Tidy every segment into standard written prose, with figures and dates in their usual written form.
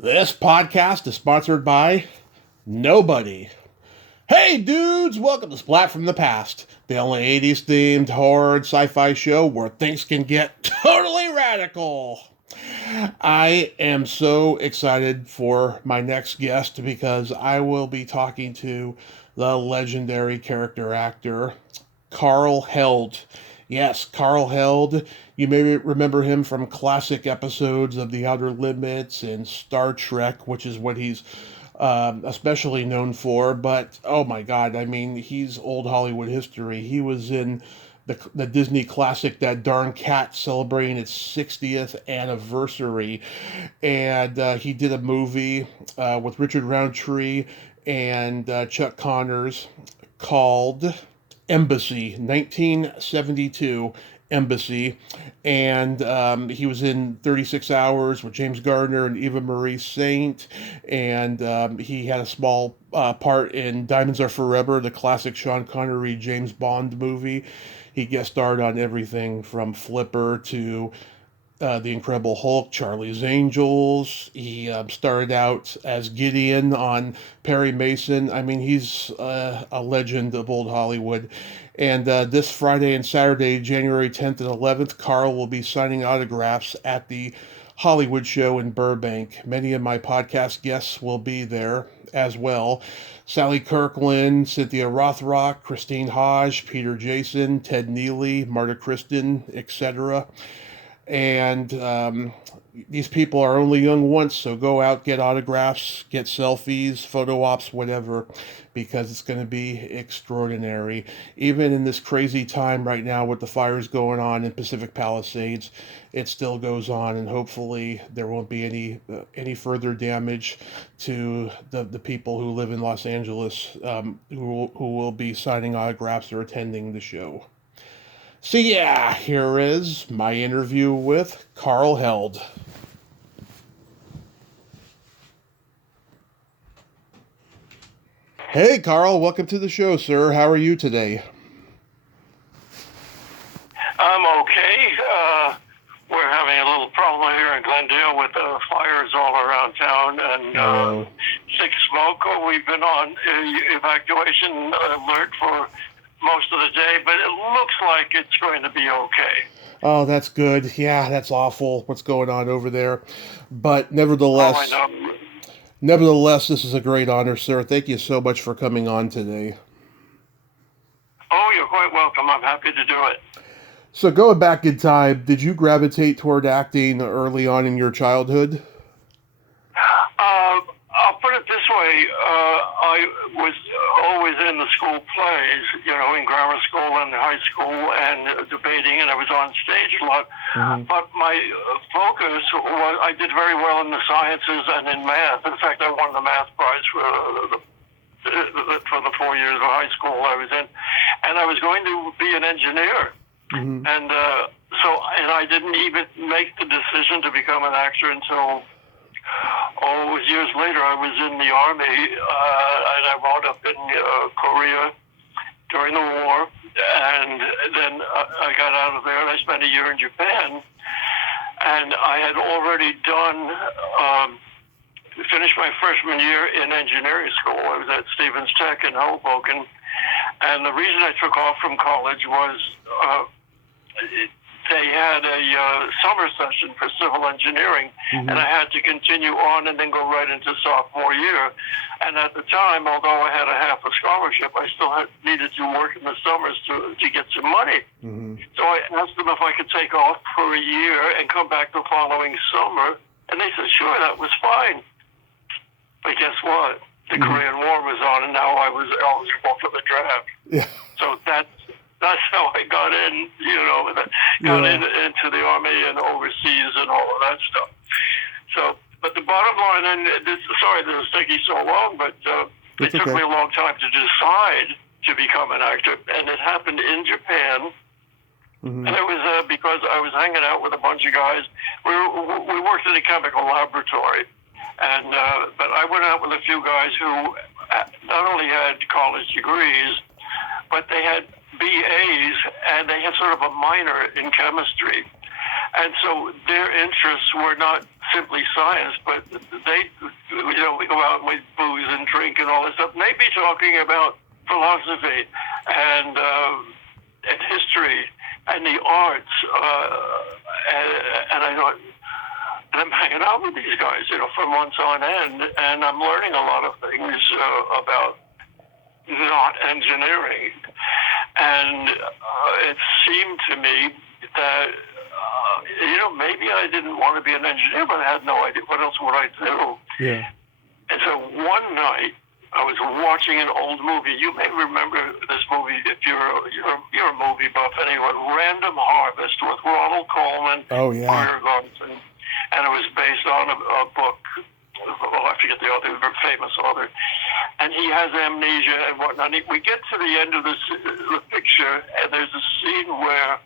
This podcast is sponsored by nobody. Hey dudes, welcome to Splat from the Past, the only 80s themed horror and sci-fi show where things can get totally radical. I am so excited for my next guest because I will be talking to the legendary character actor Carl Held. Yes, Carl Held. You may remember him from classic episodes of The Outer Limits and Star Trek, which is what he's especially known for. But oh my God, I mean, he's old Hollywood history. He was in the Disney classic That Darn Cat, celebrating its 60th anniversary. And he did a movie with Richard Roundtree and Chuck Connors called Embassy, 1972 Embassy. And he was in 36 Hours with James Gardner and Eva Marie Saint. And he had a small part in Diamonds Are Forever, the classic Sean Connery James Bond movie. He guest starred on everything from Flipper to The Incredible Hulk, Charlie's Angels. He started out as Gideon on Perry Mason. I mean, he's a legend of old Hollywood. And this Friday and Saturday, January 10th and 11th, Carl will be signing autographs at the Hollywood show in Burbank. Many of my podcast guests will be there as well. Sally Kirkland, Cynthia Rothrock, Christine Hodge, Peter Jason, Ted Neely, Marta Kristen, etc. And these people are only young once, so go out, get autographs, get selfies, photo ops, whatever, because it's going to be extraordinary. Even in this crazy time right now with the fires going on in Pacific Palisades, it still goes on, and hopefully there won't be any further damage to the people who live in Los Angeles, who will be signing autographs or attending the show. So yeah, here is my interview with Carl Held. Hey Carl, welcome to the show, sir. How are you today? I'm okay. We're having a little problem here in Glendale with fires all around town and thick smoke. We've been on evacuation alert for most of the day, but it looks like it's going to be okay. Oh, that's good. Yeah, that's awful what's going on over there. But Oh, I know. nevertheless, this is a great honor, sir. Thank you so much for coming on today. Oh, you're quite welcome. I'm happy to do it. So going back in time, did you gravitate toward acting early on in your childhood? I'll put it this way. I was always in the school plays, in grammar school and high school and debating, and I was on stage a lot. Mm-hmm. But my focus was, I did very well in the sciences and in math. In fact, I won the math prize for the 4 years of high school I was in. And I was going to be an engineer. Mm-hmm. And and I didn't even make the decision to become an actor until it was years later. I was in the Army, and I wound up in Korea during the war, and then I got out of there, and I spent a year in Japan, and I had already finished my freshman year in engineering school. I was at Stevens Tech in Hoboken, and the reason I took off from college was they had a summer session for civil engineering, mm-hmm. and I had to continue on and then go right into sophomore year. And at the time, although I had a half a scholarship, I still needed to work in the summers to get some money. Mm-hmm. So I asked them if I could take off for a year and come back the following summer, and they said, sure, that was fine. But guess what? The mm-hmm. Korean War was on, and now I was eligible for the draft. Yeah. So that's how I got in, into the Army and overseas and all of that stuff. So, but the bottom line, and sorry this is taking so long, but it took me a long time to decide to become an actor, and it happened in Japan. Mm-hmm. And it was because I was hanging out with a bunch of guys. We worked in a chemical laboratory, and but I went out with a few guys who not only had college degrees, but they had BAs, and they had sort of a minor in chemistry. And so their interests were not simply science, but they, we go out and we booze and drink and all this stuff. And they'd be talking about philosophy and history and the arts, and I thought, and I'm hanging out with these guys, for months on end, and I'm learning a lot of things about not engineering. And it seemed to me that, maybe I didn't want to be an engineer, but I had no idea what else would I do. Yeah. And so one night, I was watching an old movie. You may remember this movie if you're a movie buff anyway. Random Harvest with Ronald Colman. Oh yeah. And it was based on a book. I forget the author, a famous author. And he has amnesia and whatnot. We get to the end of the picture, and there's a scene where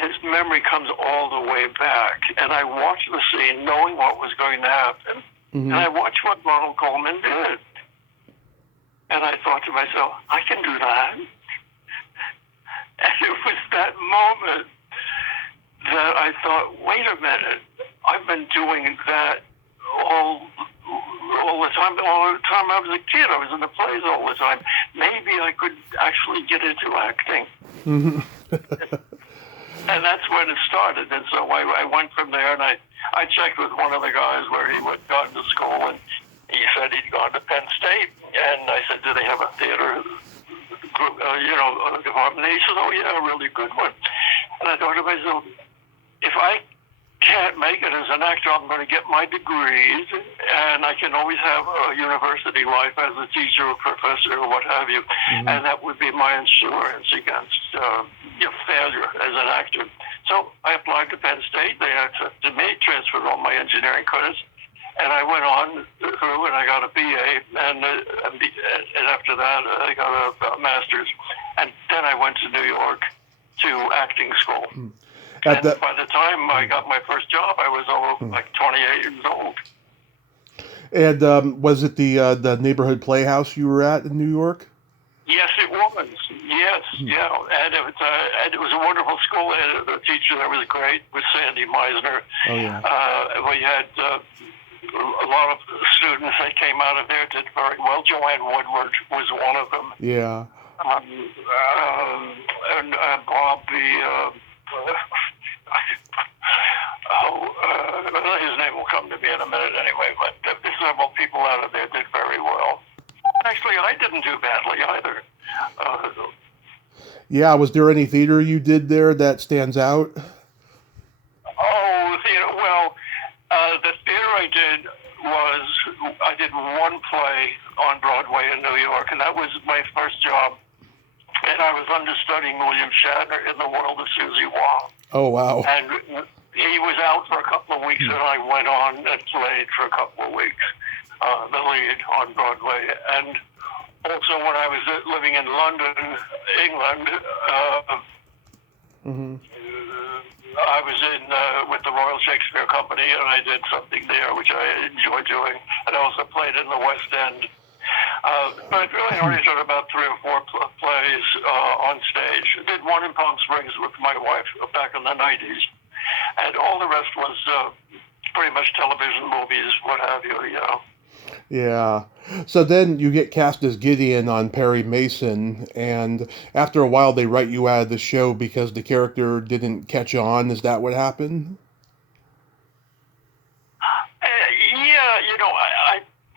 his memory comes all the way back. And I watched the scene knowing what was going to happen. Mm-hmm. And I watched what Ronald Colman did. And I thought to myself, I can do that. And it was that moment that I thought, wait a minute, I've been doing that all the time. All the time I was a kid, I was in the plays all the time. Maybe I could actually get into acting. Mm-hmm. And that's when it started. And so I went from there, and I checked with one of the guys where he had gone to school, and he said he'd gone to Penn State. And I said, do they have a theater group, department? And he said, oh, yeah, a really good one. And I thought to myself, if I can't make it as an actor, I'm going to get my degrees, and I can always have a university life as a teacher or professor or what have you. Mm-hmm. And that would be my insurance against failure as an actor. So I applied to Penn State. They accepted me, transferred all my engineering credits, and I went on through and I got a BA, and after that I got a master's. And then I went to New York to acting school. Mm. And by the time I got my first job, I was like 28 years old. And was it the neighborhood playhouse you were at in New York? Yes, it was. Yes, yeah. And it was a wonderful school. And the teacher there was great, was Sandy Meisner. Oh, yeah. We had a lot of students that came out of there did very well. Joanne Woodward was one of them. Yeah. And Bob, his name will come to me in a minute anyway, but several people out of there did very well. Actually, I didn't do badly either. Yeah, was there any theater you did there that stands out? Oh, theater. Well, the theater I did one play on Broadway in New York, and that was my first job. And I was understudying William Shatner in The World of Susie Wong. Oh, wow. And he was out for a couple of weeks, and I went on and played for a couple of weeks, the lead on Broadway. And also when I was living in London, England, I was in with the Royal Shakespeare Company, and I did something there, which I enjoyed doing. And I also played in the West End. But really, I only did about 3 or 4 plays on stage. I did one in Palm Springs with my wife back in the 90s. And all the rest was pretty much television, movies, what have you, Yeah. So then you get cast as Gideon on Perry Mason, and after a while they write you out of the show because the character didn't catch on. Is that what happened?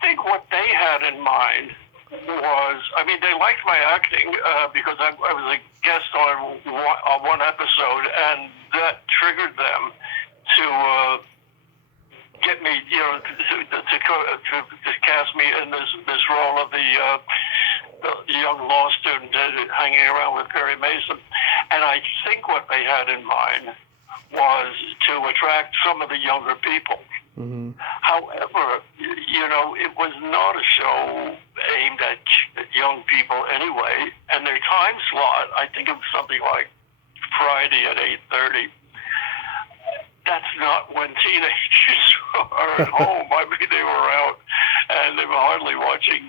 I think what they had in mind was, they liked my acting because I was a guest on one episode, and that triggered them to get me, to cast me in this role of the young law student hanging around with Perry Mason. And I think what they had in mind was to attract some of the younger people. Mm-hmm. However, it was not a show aimed at young people anyway, and their time slot, I think it was something like Friday at 8:30. That's not when teenagers are at home. They were out, and they were hardly watching,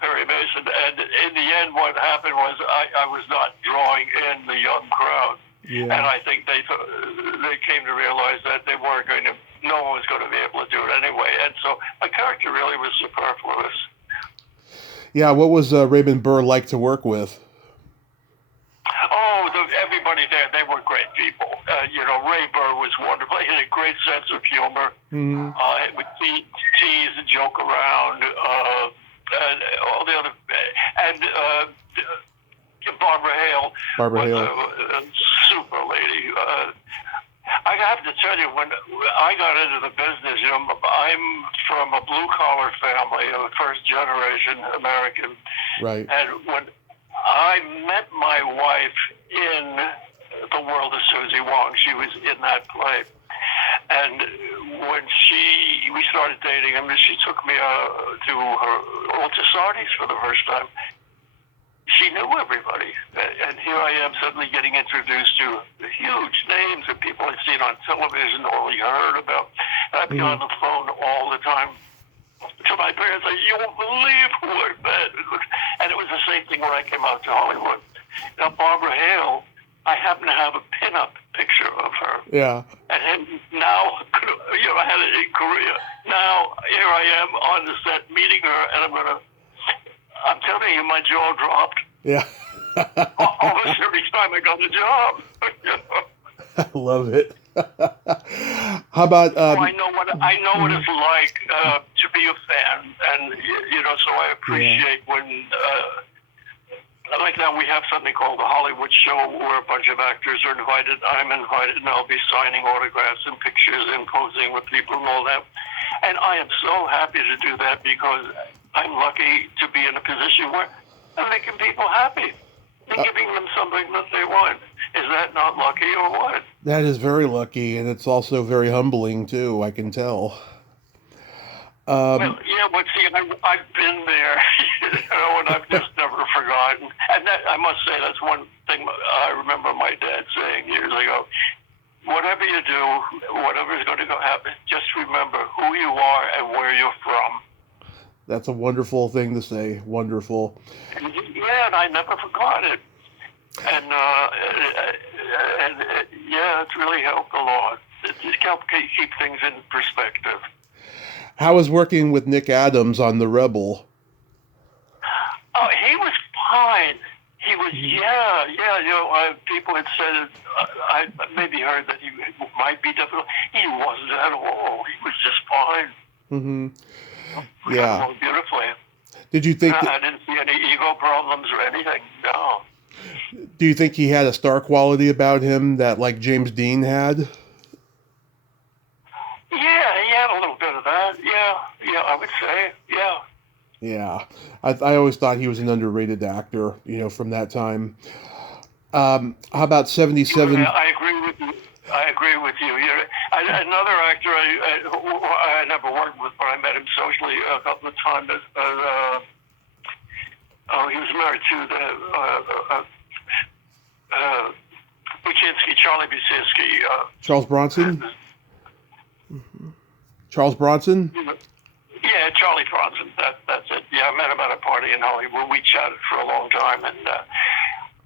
Perry Mason. And in the end, what happened was I was not drawing in the young crowd. Yeah. And I think they came to realize that they weren't going to, no one was going to be able to do it anyway. And so my character really was superfluous. Yeah, what was Raymond Burr like to work with? Oh, everybody there, they were great people. Ray Burr was wonderful. He had a great sense of humor. Mm-hmm. Would tease and joke around, and all the other, and Barbara Hale was a super lady. I have to tell you, when I got into the business, I'm from a blue-collar family, a first-generation American. Right. And when I met my wife in The World of Susie Wong, she was in that play. And when we started dating, she took me to her old Sardi's for the first time. She knew everybody, and here I am suddenly getting introduced to huge names that people had seen on television or only heard about. And I'd be on the phone all the time to my parents, like, you won't believe who I met. And it was the same thing when I came out to Hollywood. Now, Barbara Hale, I happen to have a pinup picture of her. Yeah. And now, I had it in Korea. Now, here I am on the set meeting her, and I'm telling you, my jaw dropped. Yeah. Almost every time I got the job. I love it. How about? I know what it's like to be a fan, and so I appreciate when. Like now, we have something called the Hollywood Show, where a bunch of actors are invited. I'm invited, and I'll be signing autographs and pictures and posing with people and all that. And I am so happy to do that because I'm lucky to be in a position where I'm making people happy and giving them something that they want. Is that not lucky or what? That is very lucky, and it's also very humbling too, I can tell. Well, yeah, but see, I've been there, and I've just never forgotten. And that, I must say, that's one thing I remember my dad saying years ago. Whatever you do, whatever's going to happen, just remember who you are and where you're from. That's a wonderful thing to say. Wonderful. Yeah, and I never forgot it. And it's really helped a lot. It just helped keep things in perspective. How was working with Nick Adams on The Rebel? Oh, he was fine. He was, people had said, I maybe heard that he might be difficult. He wasn't at all. He was just fine. Mm-hmm. Yeah. Beautifully. Did you think... I didn't see any ego problems or anything, no. Do you think he had a star quality about him that, like, James Dean had? Yeah, he had a little bit of that. Yeah, I would say, yeah. Yeah, I always thought he was an underrated actor, from that time. How about 77? I agree with you. Another actor I never worked with, but I met him socially a couple of times. He was married to Charlie Buczynski. Charles Bronson? Charles Bronson? Yeah, Charlie Bronson. That's it. Yeah, I met him at a party in Hollywood. We chatted for a long time, and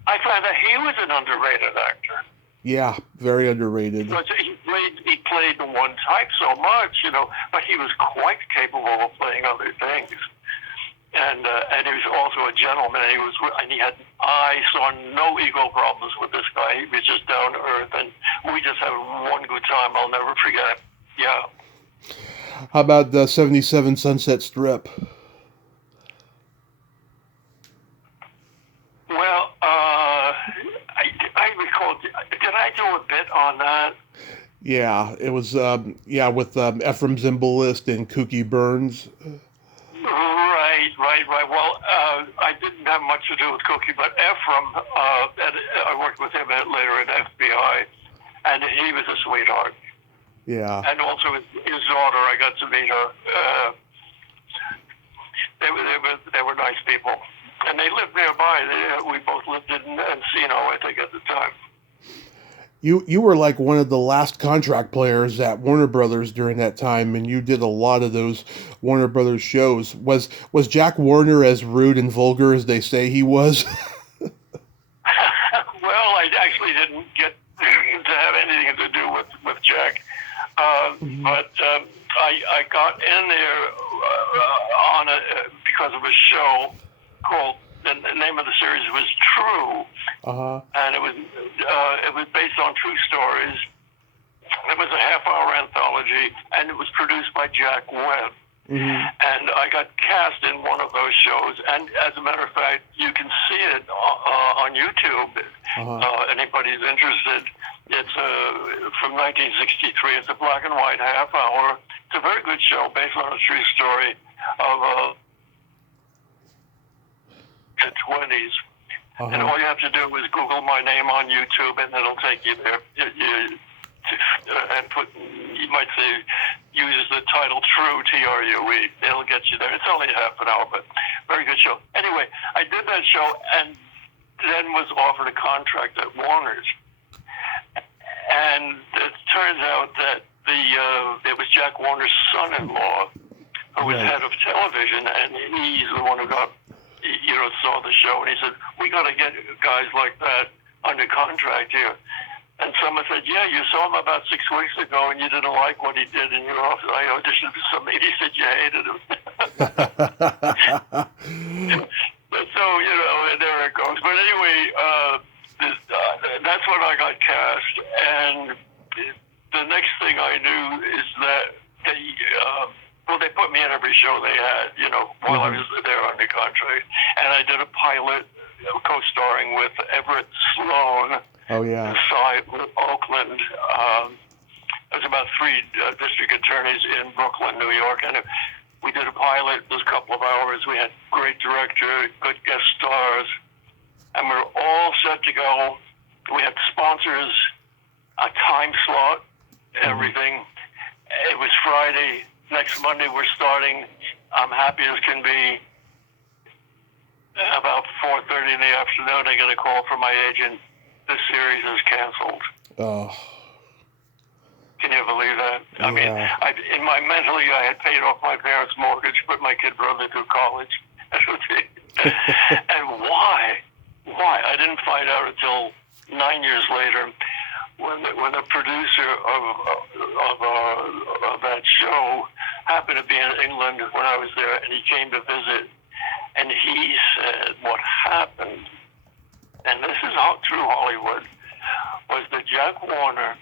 I found that he was an underrated actor. Yeah, very underrated. He played the one type so much, but he was quite capable of playing other things. And he was also a gentleman. I saw no ego problems with this guy. He was just down to earth, and we just had one good time. I'll never forget. Yeah. How about the 77 Sunset Strip? Well, I recall. Did I do a bit on that? Yeah, it was. With Ephraim Zimbalist and Kooky Burns. Right. Well, I didn't have much to do with Cookie, but Ephraim, I worked with him later at FBI, and he was a sweetheart. Yeah. And also his daughter, I got to meet her. They were nice people, and they lived nearby. We both lived in Encino, I think, at the time. You were like one of the last contract players at Warner Brothers during that time, and you did a lot of those Warner Brothers shows. Was Jack Warner as rude and vulgar as they say he was? Well, I actually didn't get Jack. But I got in there because of a show called, the name of the series was True, and it was based on true stories. It was a half-hour anthology, and it was produced by Jack Webb. And I got cast in one of those shows, and as a matter of fact, you can see it on YouTube. Anybody's interested. It's from 1963. It's a black and white half hour. It's a very good show based on a true story of the 20s. And all you have to do is Google my name on YouTube, and it'll take you there. And you might say, use the title True, True. It'll get you there. It's only half an hour, but very good show. Anyway, I did that show and then was offered a contract at Warner's. And it turns out that it was Jack Warner's son-in-law who was head of television, and he's the one who saw the show, and he said, we got to get guys like that under contract here. And someone said, yeah, you saw him about 6 weeks ago, and you didn't like what he did in your office. I auditioned for somebody, he said you hated him. So, there it goes. But anyway, that's when I got cast, and the next thing I knew is that they put me in every show they had, while I was there under contract. And I did a pilot co-starring with Everett Sloan. Oh, yeah. Side Oakland. There's about 3 district attorneys in Brooklyn, New York, and we did a pilot. It was a couple of hours. We had great director, good guest stars, and we were all set to go. We had sponsors, a time slot, everything. It was Friday. Next Monday we're starting. I'm happy as can be. About 4:30 in the afternoon, I get a call from my agent. The series is canceled. Oh. Can you believe that? Yeah. I mean, mentally, I had paid off my parents' mortgage, put my kid brother through college. And why? I didn't find out until 9 years later when the producer of that show happened to be in England when I was there, and he came to visit, and he said what happened, and this is true Hollywood, was that Jack Warner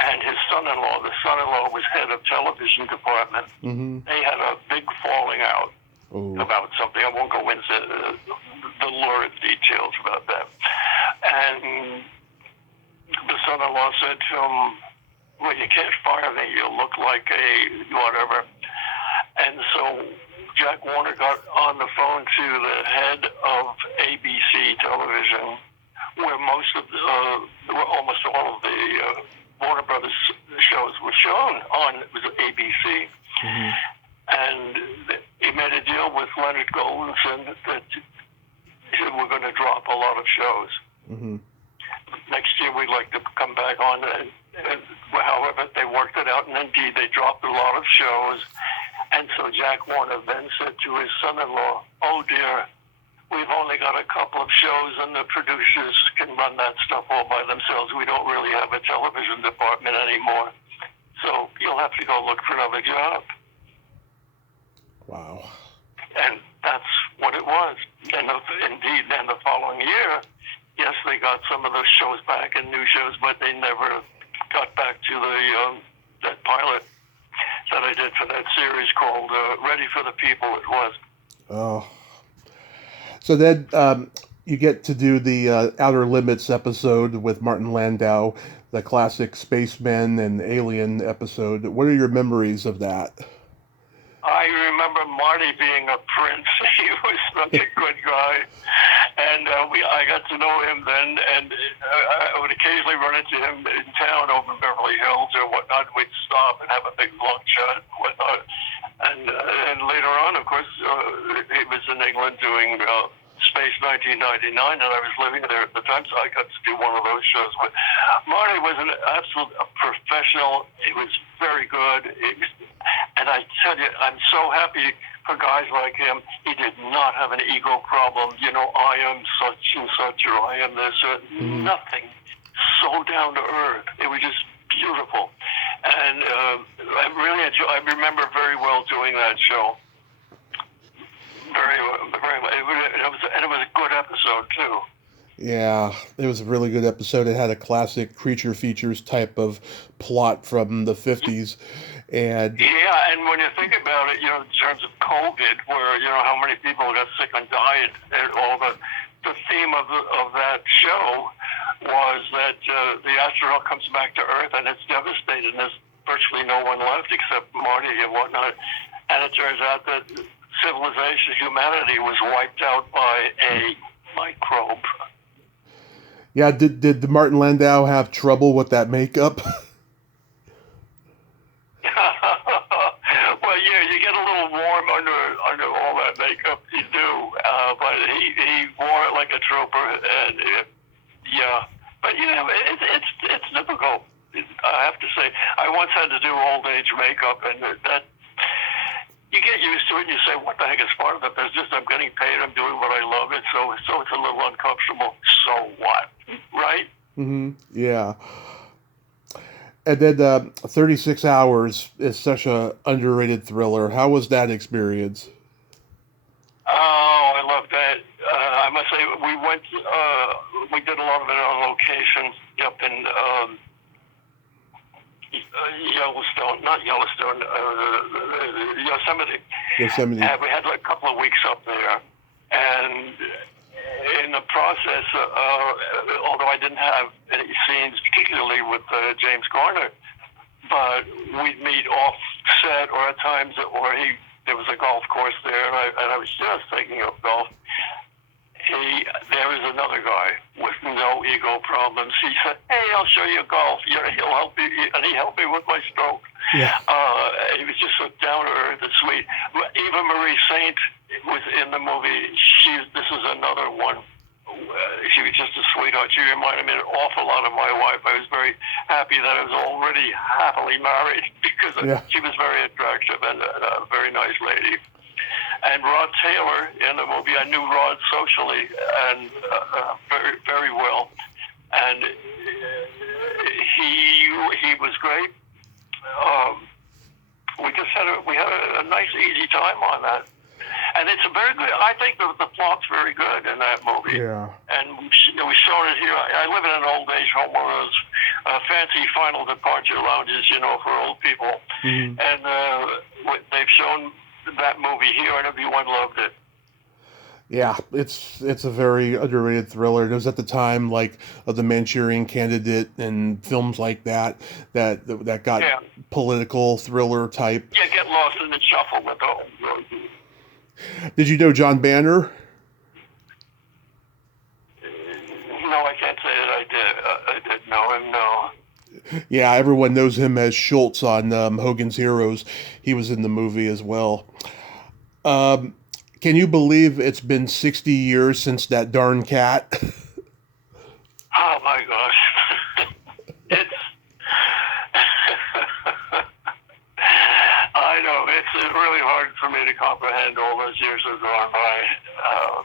and his son-in-law, the son-in-law was head of television department, they had a big falling out about something. I won't go into the lurid details about that. And the son-in-law said to him, well, you can't fire me, you look like a whatever. And so Jack Warner got on the phone to the head of ABC television, where almost all of the Warner Brothers shows were shown on. It was ABC. And he made a deal with Leonard Goldenson that we're going to drop a lot of shows. Next year we'd like to come back on. And however, they worked it out, and indeed they dropped a lot of shows. And so Jack Warner then said to his son-in-law, oh dear, we've only got a couple of shows and the producers can run that stuff all by themselves. We don't really have a television department anymore. So you'll have to go look for another job. Wow. And that's what it was. And indeed, then the following year, yes, they got some of those shows back and new shows, but they never got back to that pilot that I did for that series called Ready for the People, it was. Oh. So then you get to do the Outer Limits episode with Martin Landau, the classic Spacemen and Alien episode. What are your memories of that? I remember Marty being a prince. He was such a good guy. And I got to know him then, and I would occasionally run into him in town over in Beverly Hills or whatnot. We'd stop and have a big long chat and whatnot. And later on, of course, he was in England doing Space 1999, and I was living there at the time, so I got to do one of those shows. But Marty was an absolute professional. He was very good. And I tell you, I'm so happy for guys like him. He did not have an ego problem. I am such and such, or I am this. Nothing. So down to earth. It was just beautiful. And I remember very well doing that show. Very well. It was a good episode, too. Yeah, it was a really good episode. It had a classic creature features type of plot from the 50s. And yeah, and when you think about it, in terms of COVID, where, how many people got sick and died, and all the theme of that show was that the astronaut comes back to Earth and it's devastated, and there's virtually no one left except Marty and whatnot. And it turns out that civilization, humanity, was wiped out by a microbe. yeah, did Martin Landau have trouble with that makeup? Well, yeah, you get a little warm under all that makeup. You do, but he wore it like a trooper, and yeah. But it's difficult. I have to say, I once had to do old age makeup, and that you get used to it. And you say, "What the heck is part of the business? I'm getting paid. I'm doing what I love it. So it's a little uncomfortable. So what, right?" Mm-hmm. Yeah. And then 36 Hours is such a underrated thriller. How was that experience? Oh, I love that. I must say, we did a lot of it on location up in Yellowstone, not Yellowstone, Yosemite. Yosemite. And we had a couple of weeks up there. And in the process, although I didn't have any scenes, particularly with James Garner, but we'd meet off set or at times where there was a golf course there, and I was just thinking of golf. There was another guy with no ego problems. He said, "Hey, I'll show you golf. He'll help me," and he helped me with my stroke. Yeah. He was just so down to earth and sweet. Eva Marie Saint was in the movie. This is another one. She was just a sweetheart. She reminded me an awful lot of my wife. I was very happy that I was already happily married because she was very attractive and a very nice lady. And Rod Taylor in the movie, I knew Rod socially and very, very well, and he was great. We had a nice, easy time on that, and it's a very good. I think the plot's very good in that movie. Yeah. And we showed it here. I live in an old age home, one of those fancy final departure lounges, for old people, Mm-hmm. and they've shown that movie here, and everyone loved it. Yeah, it's a very underrated thriller. It was at the time like of the Manchurian Candidate and films like that got political thriller type. Yeah, get lost in the shuffle with all. Did you know John Banner? No, I can't say that I did know him. No. Yeah, everyone knows him as Schultz on Hogan's Heroes. He was in the movie as well. Can you believe it's been 60 years since that darn cat? Oh my gosh. I know, it's really hard for me to comprehend all those years have gone by.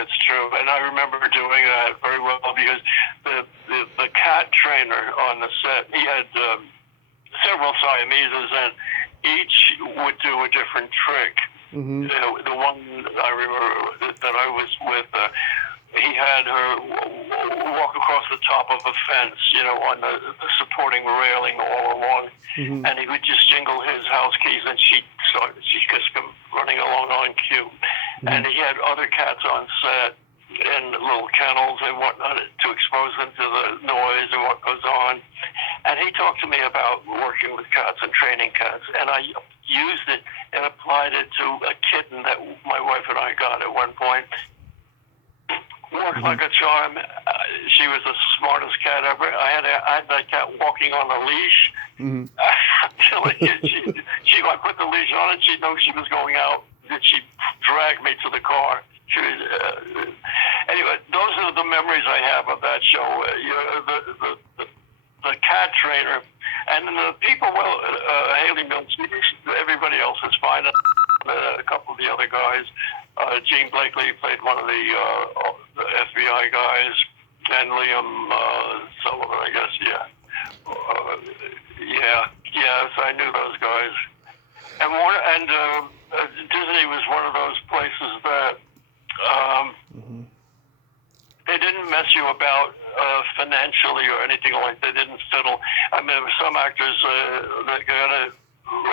It's true. And I remember doing that very well because the cat trainer on the set, he had several Siameses, and each would do a different trick. Mm-hmm. The one I remember that I was with, he had her walk across the top of a fence, on the supporting railing all along, Mm-hmm. and he would just jingle his house keys, and she'd just come running along on cue. Mm-hmm. And he had other cats on set in little kennels and whatnot to expose them to the noise and what goes on. And he talked to me about working with cats and training cats, and I used it and applied it to a kitten that my wife and I got at one point. Worked like a charm. She was the smartest cat ever. I had that cat walking on a leash. Mm-hmm. I put the leash on and she'd know she was going out. And she'd drag me to the car. Anyway, those are the memories I have of that show. The cat trainer, and the people. Well, Haley Mills, everybody else is fine. A couple of the other guys. Gene Blakely played one of the FBI guys, and Liam Sullivan, I guess. Yeah. yeah, yes, I knew those guys. And Disney was one of those places that they didn't mess you about financially or anything like that. They didn't fiddle. I mean, there were some actors that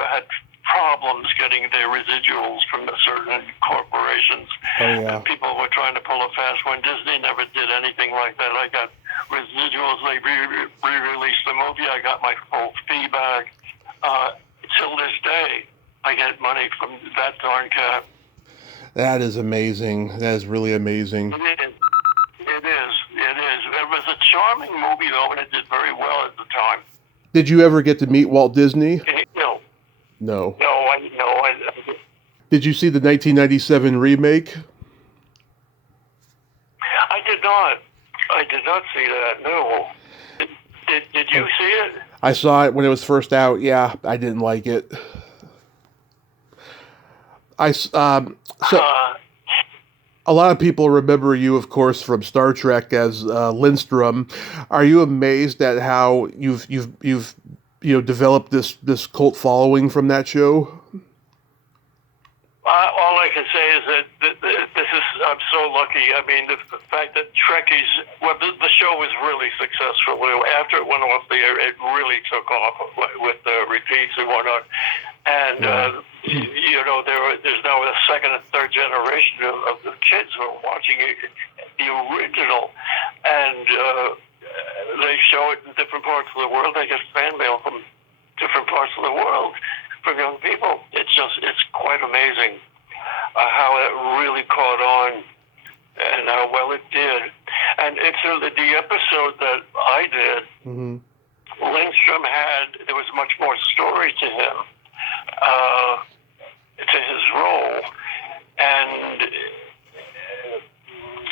had problems getting their residuals from certain corporations. Oh, yeah. People were trying to pull a fast one. Disney never did anything like that. I got residuals. They re-released the movie. I got my full fee back. Till this day, I get money from that darn cat. That is amazing. That is really amazing. It is. It is. It was a charming movie, though, and it did very well at the time. Did you ever get to meet Walt Disney? No. No. No. Did you see the 1997 remake? I did not. I did not see that. No. Did you see it? I saw it when it was first out. Yeah, I didn't like it. A lot of people remember you, of course, from Star Trek as Lindstrom. Are you amazed at how you've developed this cult following from that show? All I can say is that I'm so lucky. I mean, the fact that Trekkies, the show was really successful. After it went off the air, it really took off with the repeats and whatnot. And, there's now a second and third generation of the kids who are watching the original. And they show it in different parts of the world. They get fan mail from different parts of the world from young people. It's quite amazing how it really caught on and how well it did. And it's the episode that I did. Mm-hmm. Lindstrom there was much more story to him, to his role, and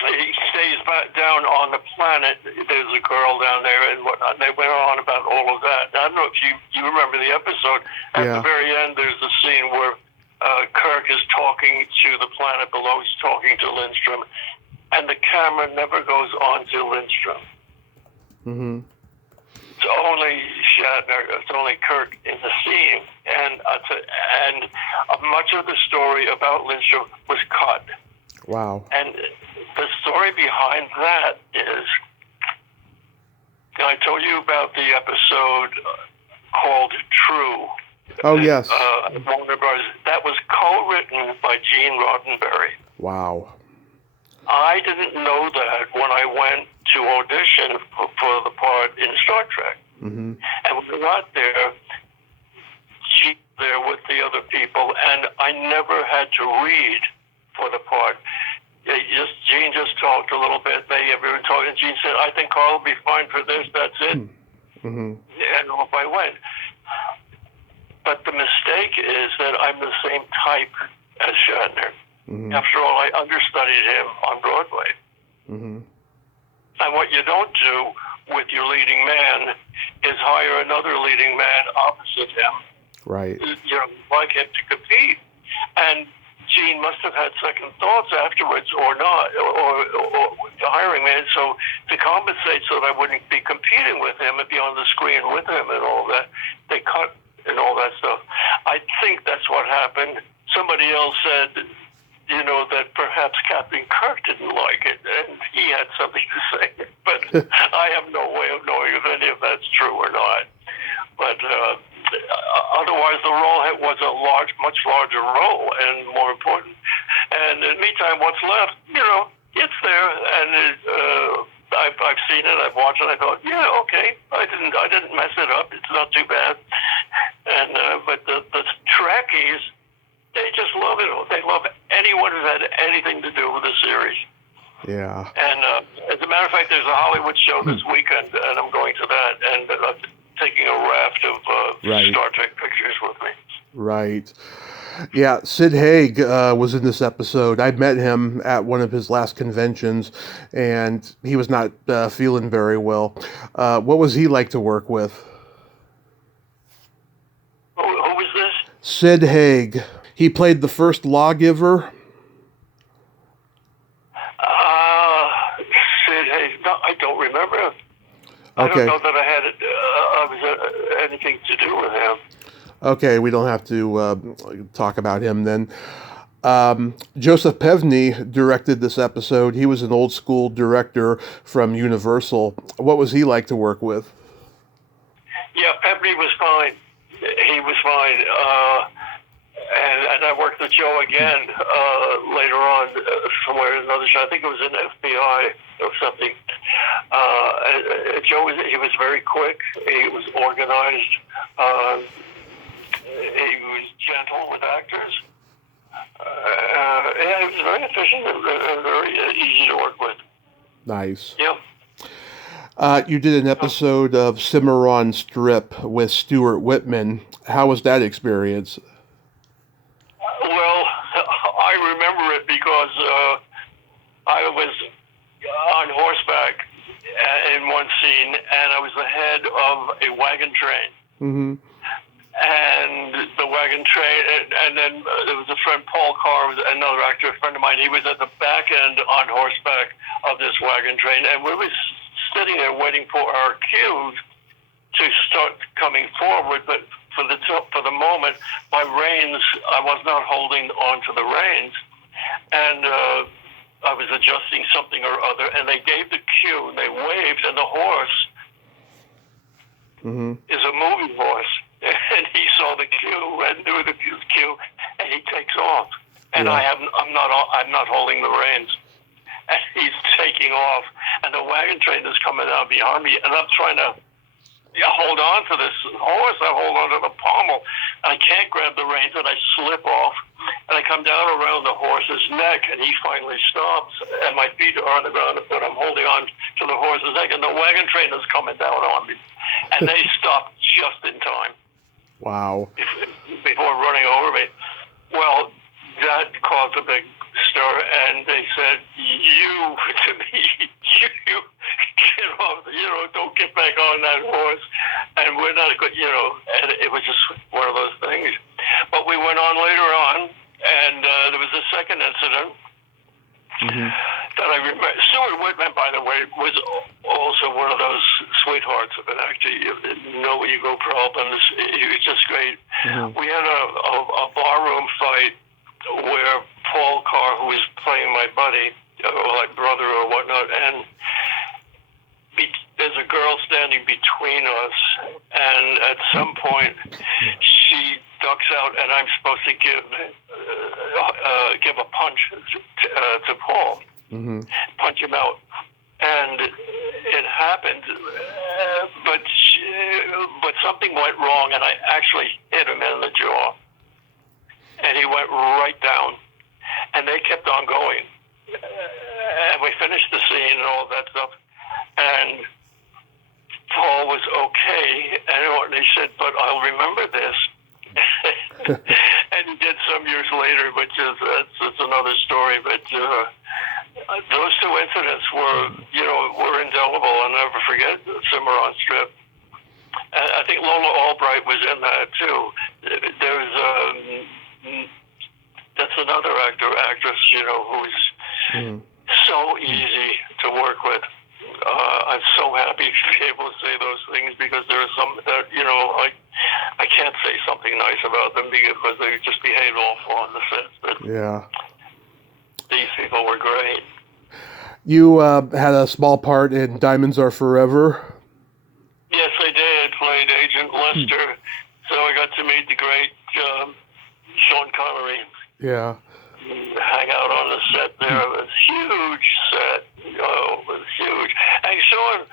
he stays back down on the planet. There's a girl down there and whatnot. And they went on about all of that. I don't know if you remember the episode. At the very end, there's a scene where Kirk is talking to the planet below. He's talking to Lindstrom, and the camera never goes on to Lindstrom. Mm-hmm. It's only Shatner. It's only Kirk in the scene, and much of the story about Lindstrom was cut. Wow. And the story behind that is, I told you about the episode called True. Oh, yes. Warner Brothers. That was co-written by Gene Roddenberry. Wow. I didn't know that when I went to audition for the part in Star Trek. Mm-hmm. And when we got there, Gene was there with the other people, and I never had to read for the part. Gene just talked a little bit. Everyone talked, and Gene said, "I think Carl will be fine for this. That's it." Mm-hmm. And off I went. But the mistake is that I'm the same type as Shatner. Mm-hmm. After all, I understudied him on Broadway. Mm-hmm. And what you don't do with your leading man is hire another leading man opposite him. Right. Like him to compete. And Gene must have had second thoughts afterwards or not, or hiring me. So to compensate so that I wouldn't be competing with him and be on the screen with him and all that, they cut and all that stuff. I think that's what happened. Somebody else said, that perhaps Captain Kirk didn't like it, and he had something to say. But I have no way of knowing if any of that's true or not. But otherwise, the role was a much larger role and more important. And in the meantime, what's left, it's there, and I've seen it, I've watched it. I thought, yeah, okay, I didn't mess it up. It's not too bad. And but the Trekkies, they just love it. They love anyone who's had anything to do with the series. Yeah. And as a matter of fact, there's a Hollywood show this weekend, and I'm going to that, and taking a raft of Star Trek pictures with me. Right. Yeah, Sid Haig was in this episode. I met him at one of his last conventions, and he was not feeling very well. What was he like to work with? Who was this? Sid Haig. He played the first lawgiver. Sid Haig. No, I don't remember. Okay. I don't know that I had it. I was anything to do with him. Okay, we don't have to talk about him then. Joseph Pevney directed this episode. He was an old school director from Universal. What was he like to work with? Yeah, Pevney was fine. He was fine. And I worked with Joe again later on somewhere in another show. I think it was in FBI or something. Joe he was very quick. He was organized. He was gentle with actors. Yeah, he was very efficient and very easy to work with. Nice. Yeah. You did an episode of Cimarron Strip with Stuart Whitman. How was that experience? Well, I remember it because I was on horseback in one scene, and I was the head of a wagon train. Mm-hmm. And the wagon train, and then there was a friend, Paul Carr, another actor, a friend of mine. He was at the back end on horseback of this wagon train, and we were sitting there waiting for our cue to start coming forward, but for the moment, my reins, I was not holding onto the reins, and I was adjusting something or other, and they gave the cue, and they waved, and the horse is a moving horse, and he saw the cue, and knew the cue, and he takes off, and yeah. I'm not holding the reins, and he's taking off, and the wagon train is coming down behind me, and I'm trying to hold on to this horse. I hold on to the pommel. I can't grab the reins, and I slip off, and I come down around the horse's neck, and he finally stops, and my feet are on the ground, but I'm holding on to the horse's neck, and the wagon train is coming down on me, and they stopped just in time. Wow. Before running over me. Well, that caused a big stir, and they said, you, to me, you get off, don't get back on that horse, and we're not good, and it was just one of those things. But we went on later on, and there was a second incident that I remember. Stuart Whitman, by the way, was also one of those sweethearts of an actor. No ego problems. He was just great. We had a barroom fight where Paul Carr, who was playing my buddy, or like brother or whatnot, and there's a girl standing between us, and at some point she ducks out, and I'm supposed to give a punch to Paul, punch him out, and it happened, but something went wrong, and I actually hit him in the jaw, and he went right down, and they kept on going, and we finished the scene and all that stuff, and Paul was okay, and he said, but I'll remember this. And he did some years later, but that's another story. But those two incidents were indelible. I'll never forget the Cimarron Strip. And I think Lola Albright was in that too. There's that's another actress, who's so easy to work with. I'm so happy to be able to say those things, because there are some that, I can't say something nice about them because they just behave awful on the set. But yeah. These people were great. You had a small part in Diamonds Are Forever. Yes, I did. Played Agent Lester. So I got to meet the great Sean Connery. Yeah. Hang out on the set there. It was a huge set. It was huge. And Sean,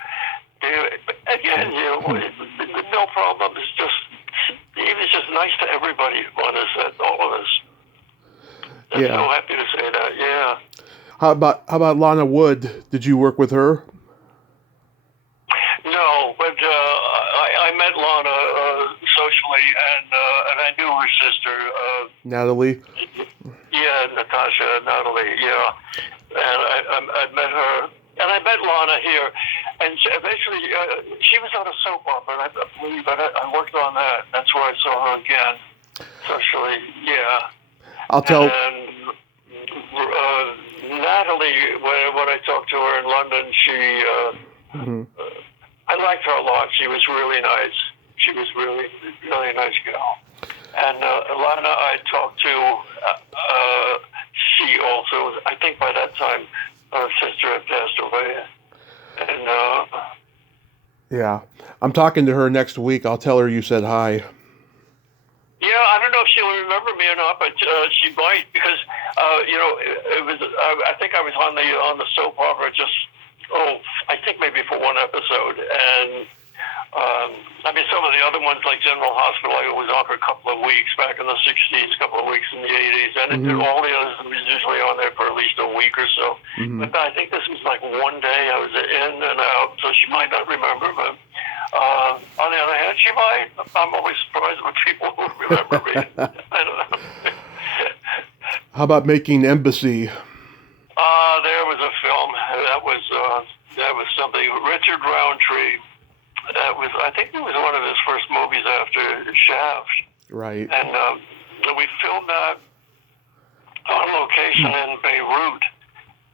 again, no problem. He was just nice to everybody on the set, all of us. I'm so happy to say that, yeah. How about Lana Wood? Did you work with her? No, but I met Lana socially, and I knew her sister. Natalie? Yeah, Natalie, yeah. And I met her, and I met Lana here, and eventually she was on a soap opera, and I believe I worked on that. That's where I saw her again, socially, yeah. I'll tell. And Natalie, when I talked to her in London, I liked her a lot. She was really nice. she was really, really a nice gal. And Lana, I talked to, she also, I think by that time, her sister had passed away. And Yeah. I'm talking to her next week. I'll tell her you said hi. yeah, I don't know if she'll remember me or not, but she might, because it was. I think I was on the soap opera I think maybe for one episode, and I mean some of the other ones like General Hospital, I was on for a couple of weeks back in the '60s, a couple of weeks in the '80s, and all the others was usually on there for at least a week or so. But I think this was like one day I was in and out, so she might not remember, but. On the other hand, she might. I'm always surprised when people remember me. I don't know. How about Making Embassy? There was a film that was something. Richard Roundtree. I think it was one of his first movies after Shaft. Right. And we filmed that on location in Beirut.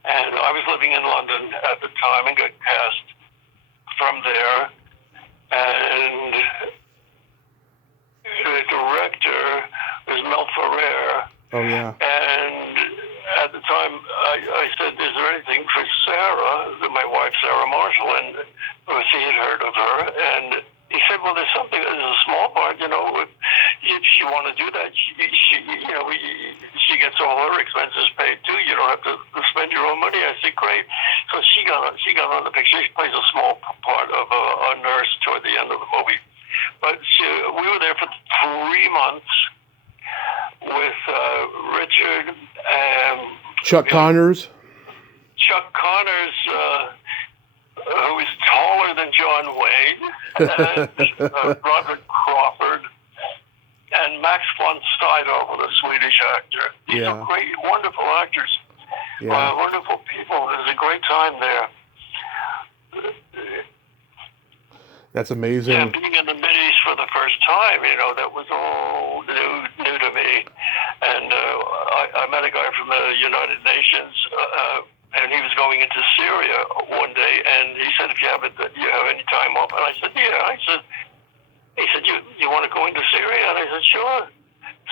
And I was living in London at the time and got cast from there. And the director was Mel Ferrer. Oh, yeah. And at the time, I said, is there anything for Sarah, my wife, Sarah Marshall? And he had heard of her. And he said, well, there's a small part, if you want to do that, she gets all her expenses paid too. You don't have to spend your own money. I said, great. So she got on the picture. She plays a small part of a nurse toward the end of the movie. But we were there for 3 months with Richard and Chuck Connors. Chuck Connors, who is taller than John Wayne, and Robert Crawford, and Max von Sydow, the Swedish actor. These are great, wonderful actors. Wonderful people. It was a great time there. That's amazing. Yeah, being in the Mideast for the first time, that was all new to me. And I met a guy from the United Nations, and he was going into Syria one day, and he said, "If you have any time off?" And I said, "Yeah." He said, "You want to go into Syria?" And I said, "Sure."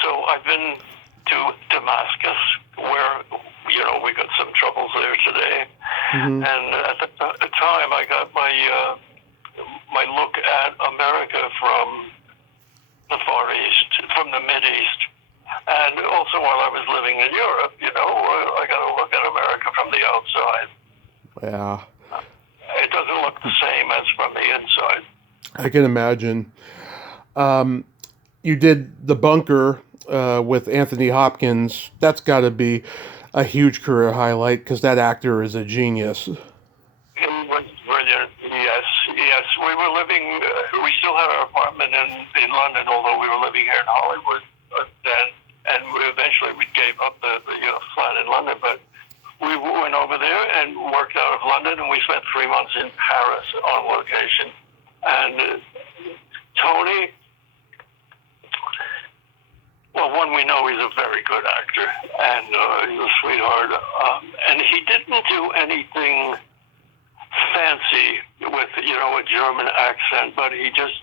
So I've been to Damascus, where we got some troubles there today. And at the time, I got my look at America from the Far East, from the Mideast. And also while I was living in Europe, I got to look at America from the outside. Yeah. It doesn't look the same as from the inside. I can imagine. You did The Bunker with Anthony Hopkins. That's got to be a huge career highlight because that actor is a genius. It was brilliant. Yes. We were living, we still had our apartment in London, although we were living here in Hollywood then. And eventually we gave up the flat in London, but we went over there and worked out of London, and we spent 3 months in Paris on location. And Tony, well, one, we know he's a very good actor, and he's a sweetheart. And he didn't do anything fancy with, a German accent, but he just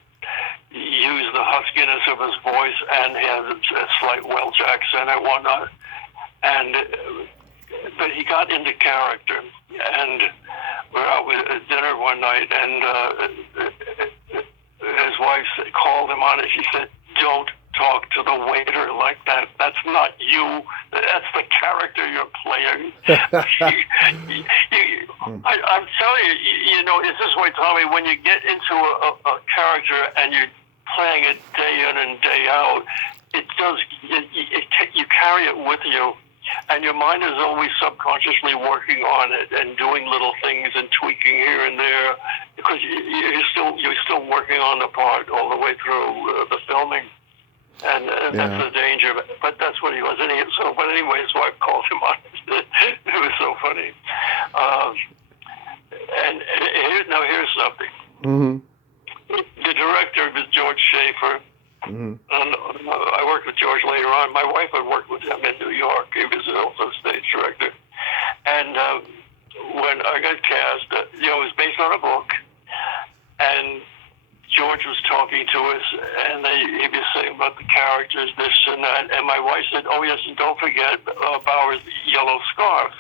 used the huskiness of his voice, and he has a slight Welsh accent and whatnot. But he got into character, and we were out at dinner one night, and his wife called him on it. She said, "Don't talk to the waiter like that. That's not you. That's the character you're playing." I'm telling you, it's this way, Tommy, when you get into a character and you're playing it day in and day out, you carry it with you, and your mind is always subconsciously working on it and doing little things and tweaking here and there, because you're still working on the part all the way through the filming. And that's the danger. But that's what he was. But anyway, his wife called him on it. It was so funny. Here's something. The director was George Schaefer. And I worked with George later on. My wife had worked with him in New York. He was also stage director. And when I got cast, it was based on a book. And George was talking to us, this and that. And my wife said, "Oh yes, and don't forget Bauer's yellow scarf."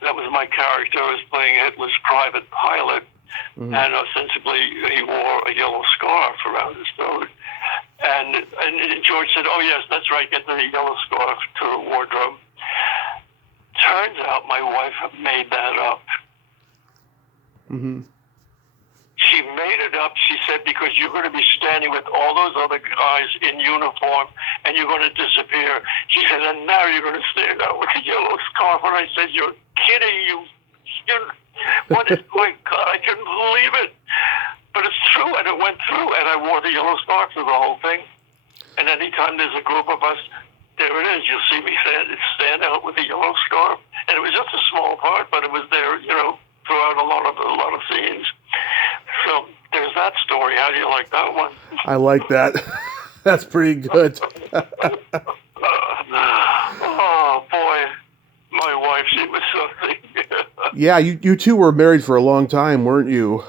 That was my character. I was playing Hitler's private pilot, and ostensibly he wore a yellow scarf around his throat. And George said, "Oh yes, that's right. Get the yellow scarf to the wardrobe." Turns out my wife made that up. She made it up, she said, because you're going to be standing with all those other guys in uniform and you're going to disappear. She said, and now you're going to stand out with a yellow scarf. And I said, you're kidding, what is, my God, I couldn't believe it. But it's true, and it went through, and I wore the yellow scarf through the whole thing. And anytime there's a group of us, there it is. You'll see me stand out with a yellow scarf. And it was just a small part, but it was there, throughout a lot of scenes. So there's that story. How do you like that one? I like that. That's pretty good. Oh boy, my wife, she was something. Yeah, you two were married for a long time, weren't you?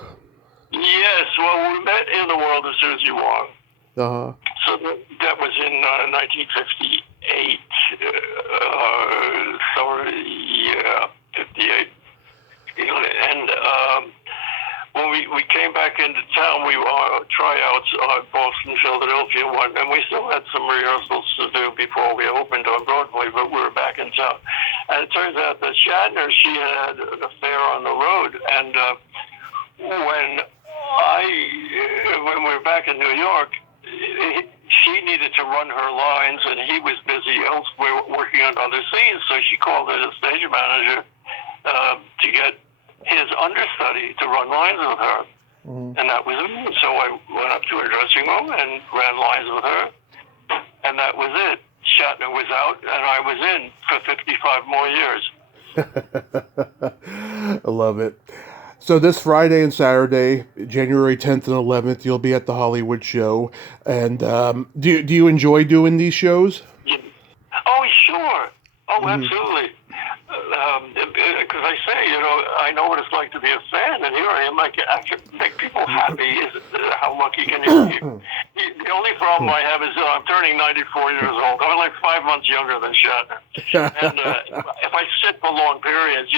Yes. Well, we met in the world of Susie Wong. Uh-huh. So that was in 1958. 58. And when we came back into town, we were tryouts on Boston, Philadelphia one, and we still had some rehearsals to do before we opened on Broadway, but we were back in town. And it turns out that Shatner, she had an affair on the road, and when we were back in New York, she needed to run her lines, and he was busy elsewhere working on other scenes, so she called in a stage manager to get his understudy to run lines with her. And that was it. So I went up to her dressing room and ran lines with her, and that was it. Shatner was out, and I was in for 55 more years. I love it. So this Friday and Saturday, January 10th and 11th, you'll be at the Hollywood show. And do you enjoy doing these shows? Yeah. Oh, sure. Oh, absolutely. Because I say, I know what it's like to be a fan, and here I am. I can make people happy. How lucky can you be? The only problem I have is I'm turning 94 years old. I'm like 5 months younger than Shatner. And if I sit for long periods,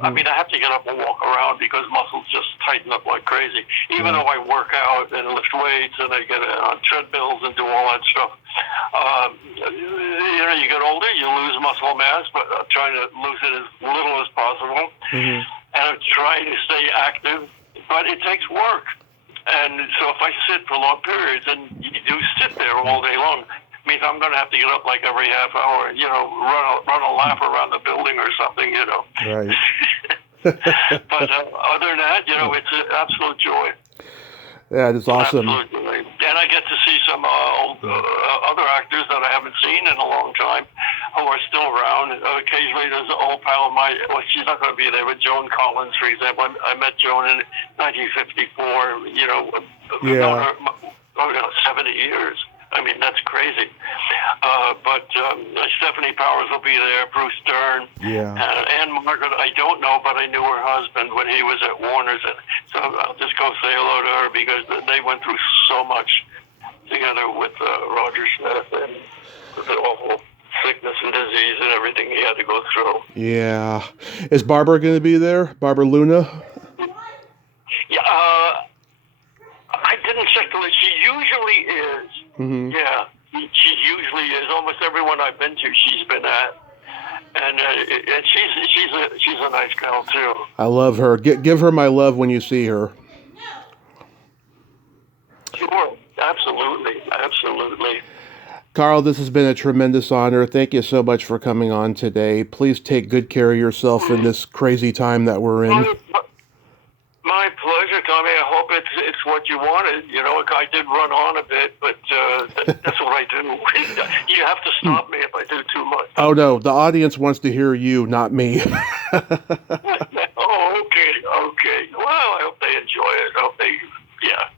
I mean, I have to get up and walk around because muscles just tighten up like crazy. Even though I work out and lift weights and I get on treadmills and do all that stuff. You get older, you lose muscle mass, but I'm trying to lose it as little as possible. And I'm trying to stay active, but it takes work. And so if I sit for long periods, and you do sit there all day long, it means I'm going to have to get up like every half hour and, run a lap around the building or something, Right. But other than that, it's an absolute joy. Yeah, it's awesome. Absolutely. And I get to see some other actors that I haven't seen in a long time who are still around. Occasionally there's an old pal of mine, she's not going to be there, but Joan Collins, for example. I met Joan in 1954, Yeah. 70 years. I mean, that's crazy. But Stephanie Powers will be there, Bruce Dern. Yeah. And Margaret, I don't know, but I knew her husband when he was at Warner's. And so I'll just go say hello to her because they went through so much together with Roger Smith and the awful sickness and disease and everything he had to go through. Yeah. Is Barbara going to be there? Barbara Luna? Yeah, I didn't check the list. She usually is. Yeah, she usually is. Almost everyone I've been to, she's been at, and she's a nice girl too. I love her. Give her my love when you see her. Sure, absolutely. Carl, this has been a tremendous honor. Thank you so much for coming on today. Please take good care of yourself in this crazy time that we're in. My pleasure, Tommy. I hope it's what you wanted. I did run on a bit, but that's what I do. You have to stop me if I do too much. Oh, no. The audience wants to hear you, not me. Oh, okay. Well, I hope they enjoy it. Yeah.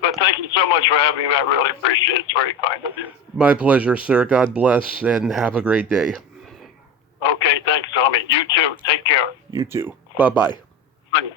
But thank you so much for having me. I really appreciate it. It's very kind of you. My pleasure, sir. God bless, and have a great day. Okay, thanks, Tommy. You too. Take care. You too. Bye-bye. Bye.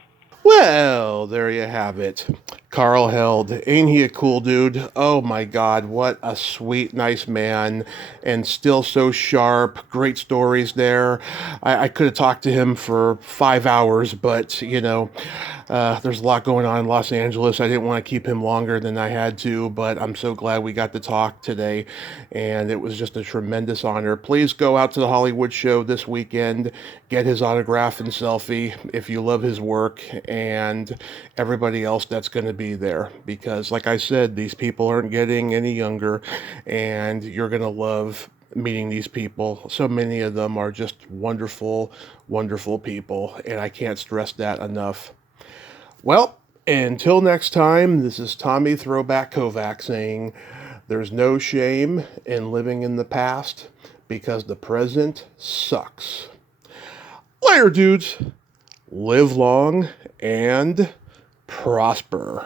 Well, there you have it. Carl Held. Ain't he a cool dude? Oh my God, what a sweet, nice man, and still so sharp. Great stories there. I could have talked to him for 5 hours, but there's a lot going on in Los Angeles. I didn't want to keep him longer than I had to, but I'm so glad we got to talk today, and it was just a tremendous honor. Please go out to the Hollywood show this weekend, get his autograph and selfie if you love his work, and everybody else that's going to be there, because like I said, these people aren't getting any younger, and you're going to love meeting these people. So many of them are just wonderful, wonderful people, and I can't stress that enough. Well, until next time, this is Tommy Throwback Kovac saying there's no shame in living in the past because the present sucks. Later, dudes. Live long and prosper.